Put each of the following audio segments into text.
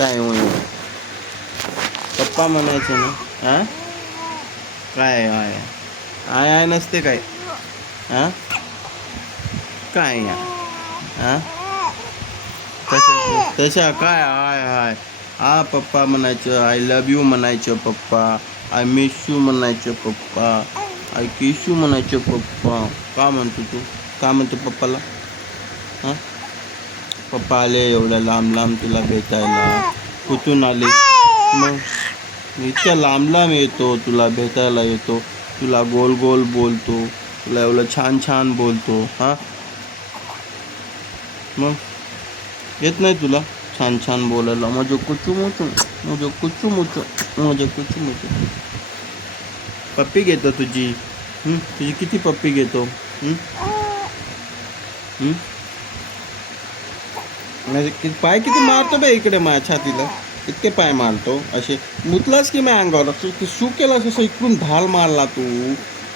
काय होय पप्पा म्हणायचं ना. हां काय आय आय आय नसते काय. हां काय या हां तशा काय आय आय हा पप्पा म्हणायचं, आय लव्ह यू म्हणायचं पप्पा, आय मिस यू म्हणायचं पप्पा, आय किस यू म्हणायचं पप्पा. का म्हणतो तू, का म्हणतो पप्पाला. हां पप्पा आले एवढ्या लांब लांब तुला भेटायला. कुठून आले मग. इतक्या लांब लांब येतो तुला भेटायला येतो, तुला गोल गोल बोलतो, तुला एवढं छान छान बोलतो. हां मग येत नाही तुला छान छान बोलायला. माझं कुचू मुचू, माझं कुचू मुचू, माझं कुचू मुचू. पप्पी घेतो तुझी. तुझी किती पप्पी घेतो. माझे पाय किती मारतो बे इकडे माझ्या छातीला. इतके पाय मारतो असे. मुतलास की माझ्या अंगावर तू शू केला असं इकडून ढाल मारला तू.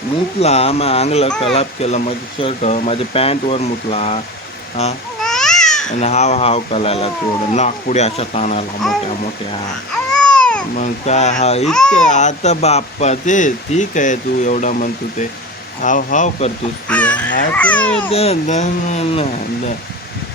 मुतला माझ्या अंगला कलाप केलं, माझं शर्ट माझ्या पॅन्टवर मुतला. हां आणि हाव हाव करायला तेवढं नागपुडी अशा ताणाला मोठ्या मोठ्या. मग काय हा इतके आता बाप्पा ते ठीक आहे तू एवढा म्हणतो ते हाव हाव करतोस तू.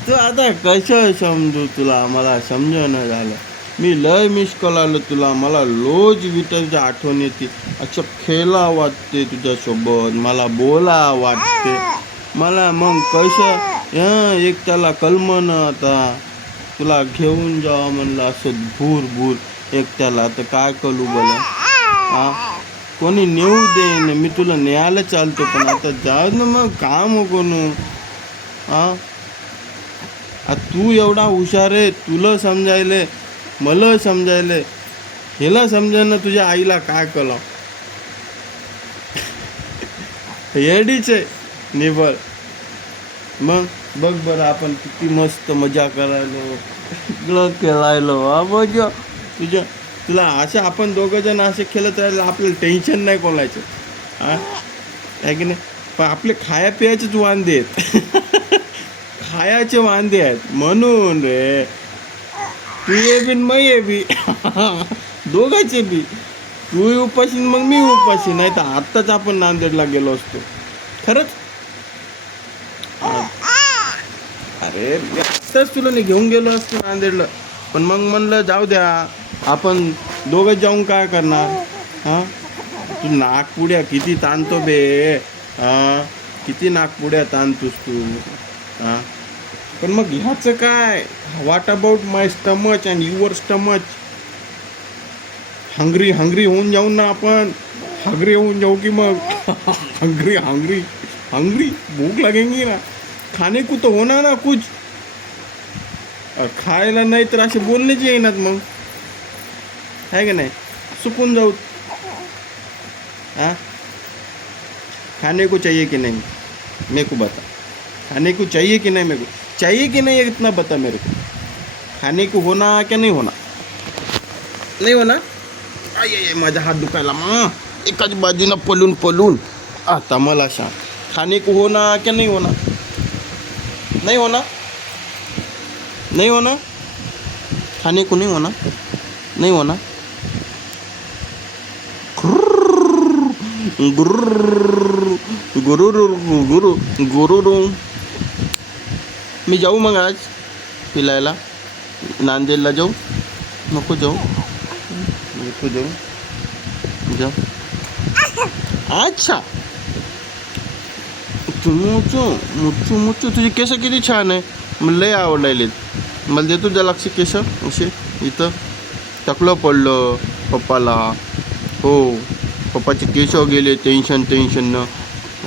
तू आता कसं समजू तुला, मला समजणं झालं. मी लय मिस कळालं तुला. मला रोज विठ्ठलची आठवण येते. असं खेळा वाटते तुझ्यासोबत, मला बोला वाटते मला. मग कसं एक त्याला कलमन आता तुला घेऊन जावं म्हणलं असं भूर भूर एकट्याला. तर काय करू बोला. हां कोणी नेऊ दे, मी तुला न्यायला चालतो पण आता जाऊ ना मग काम कोण. हां तू एवढा हुशार आहे, तुला समजायले मला समजायले, हेला समजायला तुझ्या आईला काय कळलं. येडीच आहे निबळ. मग बघ बरं आपण किती मस्त मजा करायलो खेळायलो. हा मजा तुला असे आपण दोघं जण असे खेळत राहिलं आपल्याला टेन्शन नाही कोणायचं. हां आहे की नाही. पण आपले खाया पियाचेच वांदे आहेत. खायाचे वांदे आहेत म्हणून रे. तू ये बी मग ये बी. दोघांचे बी. तू उपाशी मग मी उपाशी. नाही तर आत्ताच आपण नांदेडला गेलो असतो खरंच. अरे आत्ताच तुला नाही घेऊन गेलो असतो नांदेडला. पण मग म्हणलं जाऊ द्या आपण दोघं जाऊन काय करणार. हां तू नागपुड्या किती ताणतो बे. हां किती नागपुड्या ताणतोस तू. हां पण मग ह्याचं काय. What about my stomach and your stomach. Hungry hungry होऊन जाऊ ना आपण. हंग्री होऊन जाऊ की मग. हंग्री हंग्री हंग्री भूक लगेंगी ना. खाने को तो होना ना कुछ. खायला नाही तर असे बोलण्याची येईनात मग आहे की नाही. सुकून जाऊ. हाँ खाने को चाहिए कि नहीं मेरे को बता. खाने को चाहिए कि नहीं मेरे को चाहिए कि नहीं इतना बता मेरे को. खाने को होना क्या नहीं होना. नहीं होना. आई माझा हात दुखायला मग एकाच बाजूनं पलून पलून. आता मला सांग खाने को होना क्या नहीं होना. नहीं होना. नहीं होना. खाने को नहीं होना. नहीं होना. गुरु गुरु गुरु. मी जाऊ मग आज फिरायला नांदेडला जाऊ. नको जाऊ नको जाऊ. अच्छा मुचू मुचू मुचू. तुझी केस किती छान आहे. मला लय आवडायलेत. मला देतो त्या लक्ष केस असे इथं टकलं पडलं पप्पाला. हो पप्पाचे केस गेले टेन्शन टेन्शननं.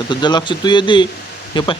आता जर लक्ष तू ये दे. हे पाय